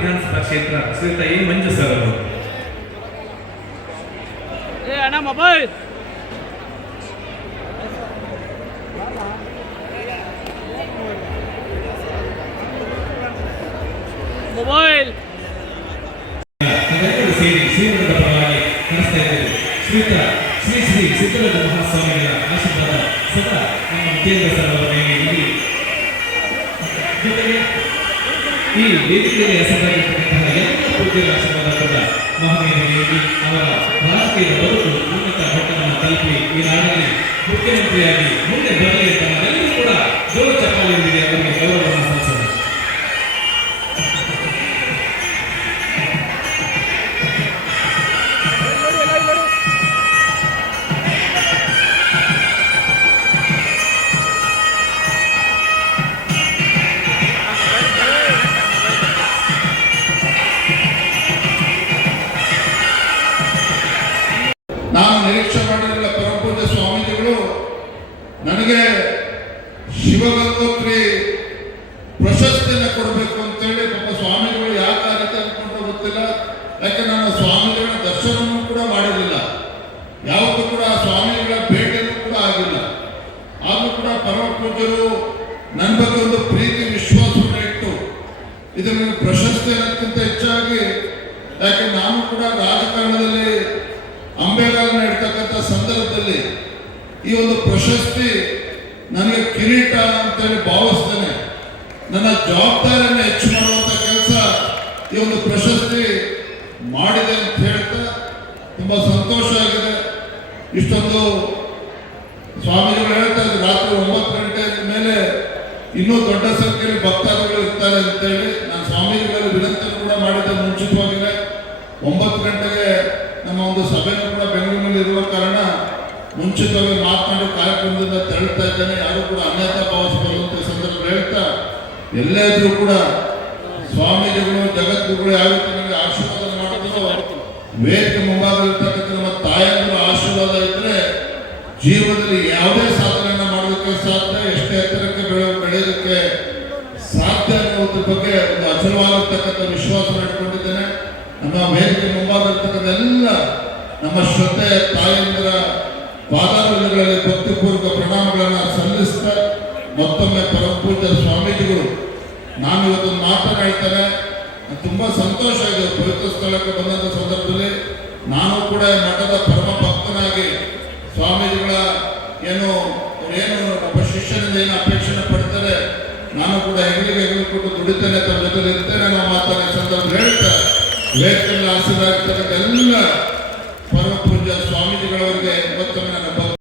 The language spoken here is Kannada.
ವಿಧಾನಸಭಾ ಕ್ಷೇತ್ರ ಶ್ರೀಯುತ ಎ ಮಂಜು ಸರ್ ಅವರು. ಮೊಬೈಲ್ ಮೊಬೈಲ್ ಸೇರಿ ಶ್ರೀಮಠದ ಪರವಾಗಿ ನಡೆಸ್ತಾ ಇದ್ದೇವೆ. ಶ್ರೀಯುತ ಶ್ರೀ ಶ್ರೀ ಸಿದ್ದರಾಜ ಮಹಾಸ್ವಾಮಿಗಳ ಆಶೀರ್ವಾದ ಸದಾ ನಮ್ಮ ಕೇಂದ್ರ ಸರ್ ಅವರ ಮೇಲೆ ಇರಲಿ. ಜೊತೆಗೆ ಈ ವೇದಿಕೆಯಲ್ಲಿ ಹೆಸರಾಗಿರ್ತಕ್ಕಂತಹ ಎಲ್ಲ ಪೂಜ್ಯರ ಆಶೀರ್ವಾದ ಕೂಡ ಮಹಾಮೇರಿಗೆ ಅವರ ರಾಜಕೀಯ ಬದುಕು ಉನ್ನತ ಮಟ್ಟವನ್ನು ತಲುಪಿ ಈ ನಾಡಿನಲ್ಲಿ ಮುಖ್ಯಮಂತ್ರಿಯಾಗಿ ಮುಂದೆ ಬರಲಿ ಅಂತ ನಾವೆಲ್ಲರೂ ಕೂಡ ಜೋರು ಚಪ್ಪಾಳೆಯೊಂದಿಗೆ ಅವರಿಗೆ ಗೌರವವನ್ನು ಸಲ್ಲಿಸೋಣ. ನಾನು ನಿರೀಕ್ಷೆ ಮಾಡಿರಲಿಲ್ಲ. ಪರಮಪೂಜ್ಯ ಸ್ವಾಮೀಜಿಗಳು ನನಗೆ ಶಿವಗಂಗೋತ್ರಿ ಪ್ರಶಸ್ತಿಯನ್ನು ಕೊಡಬೇಕು ಅಂತೇಳಿ ಪಾಪ ಸ್ವಾಮಿಗಳು ಯಾಕೆ ಆ ರೀತಿ ಅಂದ್ಕೊಂಡು ಗೊತ್ತಿಲ್ಲ. ಯಾಕೆ ನಾನು ಸ್ವಾಮಿಗಳ ದರ್ಶನವೂ ಕೂಡ ಮಾಡಿರಲಿಲ್ಲ, ಯಾವತ್ತೂ ಕೂಡ ಸ್ವಾಮಿಗಳ ಭೇಟಿಯೂ ಕೂಡ ಆಗಿಲ್ಲ. ಆದರೂ ಕೂಡ ಪರಮಪೂಜ್ಯರು ನನ್ನ ಬಗ್ಗೆ ಒಂದು ಪ್ರೀತಿ ವಿಶ್ವಾಸವನ್ನು ಇಟ್ಟು ಇದನ್ನು ಪ್ರಶಸ್ತಿ ಅನ್ನೋದಕ್ಕಿಂತ ಹೆಚ್ಚಾಗಿ, ಯಾಕೆ ನಾನು ಕೂಡ ರಾಜಕಾರಣದಲ್ಲಿ ಅಂಬೆಗಾಲನ್ನು ಇಡ್ತಕ್ಕಂಥ ಸಂದರ್ಭದಲ್ಲಿ ಈ ಒಂದು ಪ್ರಶಸ್ತಿ ನನಗೆ ಕಿರೀಟ ಅಂತೇಳಿ ಭಾವಿಸ್ತೇನೆ. ನನ್ನ ಜವಾಬ್ದಾರಿಯನ್ನು ಹೆಚ್ಚು ಮಾಡುವಂಥ ಕೆಲಸ ಈ ಒಂದು ಪ್ರಶಸ್ತಿ ಮಾಡಿದೆ ಅಂತ ಹೇಳ್ತಾ ತುಂಬ ಸಂತೋಷ ಆಗಿದೆ. ಇಷ್ಟೊಂದು ಸ್ವಾಮೀಜಿಗಳು ಹೇಳ್ತಾ ಇದ್ರು ರಾತ್ರಿ 9 ಗಂಟೆ ಮೇಲೆ ಇನ್ನೂ ದೊಡ್ಡ ಸಂಖ್ಯೆಯಲ್ಲಿ ಭಕ್ತಾದಿಗಳು ಇರ್ತಾರೆ ಅಂತೇಳಿ. ನಾನು ಸ್ವಾಮೀಜಿಗಳಲ್ಲಿ ವಿನಂತಿ ಕೂಡ ಮಾಡಿದ್ದೆ ಮುಂಚಿತವಾಗಿದೆ. 9 ಗಂಟೆಗೆ ನಮ್ಮ ಒಂದು ಸಭೆಯೂ ಕೂಡ ಬೆಂಗಳೂರಿನಲ್ಲಿ ಇರುವ ಕಾರಣ ಮುಂಚಿತವಾಗಿ ಮಾತನಾಡಿ ಕಾರ್ಯಕ್ರಮದಿಂದ ತೆರಳುತ್ತಾ ಇದ್ದೇನೆ. ಯಾರು ಕೂಡ ಅನ್ಯತಾ ಭಾವಿಸಬಾರದಂತ ಸಂದರ್ಭ ಹೇಳ್ತಾ, ಎಲ್ಲೇ ಇದ್ರೂ ಕೂಡ ಸ್ವಾಮೀಜಿಗಳು ಜಗದ್ಗುರುಗಳು ಯಾವ ರೀತಿ ನನಗೆ ಆಶೀರ್ವಾದ ಮಾಡಿದ್ರು, ವೇದಿಕೆ ಮುಂಭಾಗದಲ್ಲಿರ್ತಕ್ಕಂಥ ನಮ್ಮ ತಾಯಂದಿರ ಆಶೀರ್ವಾದ ಇದ್ದರೆ ಜೀವನದಲ್ಲಿ ಯಾವುದೇ ಸಾಧನೆಯನ್ನು ಮಾಡೋದಕ್ಕೆ ಸಾಧ್ಯ, ಎಷ್ಟೇ ಎತ್ತರಕ್ಕೆ ಬೆಳೆಯೋದಕ್ಕೆ ಸಾಧ್ಯ ಅನ್ನೋದ್ರ ಬಗ್ಗೆ ಒಂದು ಅಚಲವಾಗಿರ್ತಕ್ಕಂಥ ವಿಶ್ವಾಸ ಇಟ್ಕೊಂಡಿದ್ದೇನೆ. ನಮ್ಮ ವೇದಿಕೆ ಮುಂಭಾಗದಲ್ಲಿರ್ತಕ್ಕಂಥ ಎಲ್ಲ ನಮ್ಮ ಶ್ರದ್ಧೆ ತಾಯಂದಿರ ಪಾದಾರಗಳಲ್ಲಿ ಭಕ್ತಿಪೂರ್ವಕ ಪ್ರಣಾಮಗಳನ್ನು ಸಲ್ಲಿಸ್ತಾ ಮತ್ತೊಮ್ಮೆ ಪರಮಪೂಜ್ಯ ಸ್ವಾಮೀಜಿಗಳು ನಾನು ಇವತ್ತು ಮಾತನಾಡ್ತೇನೆ. ತುಂಬ ಸಂತೋಷ ಇದೆ. ಪವಿತ್ರ ಸ್ಥಳಕ್ಕೆ ಬಂದಂಥ ಸಂದರ್ಭದಲ್ಲಿ ನಾನು ಕೂಡ ಮಠದ ಪರಮ ಭಕ್ತನಾಗಿ ಸ್ವಾಮೀಜಿಗಳ ಏನು ಒಬ್ಬ ಶಿಷ್ಯನಿಂದ ಏನು ಅಪೇಕ್ಷಣೆ ಪಡ್ತಾರೆ, ನಾನು ಕೂಡ ಹೆಗಲಿಗೆ ಕೊಟ್ಟು ದುಡಿತೇನೆ, ತಮ್ಮ ಜೊತೆ ಇರ್ತೇನೆ ನಾವು ಮಾತಾಡೋ ಸಂದರ್ಭ ಹೇಳ್ತಾ ವೇದಿಕೆಯಲ್ಲಿ ಆಶೀರ್ವಾದ ಎಲ್ಲ ಪರಮ ಪೂಜ್ಯ ಸ್ವಾಮೀಜಿಗಳವರಿಗೆ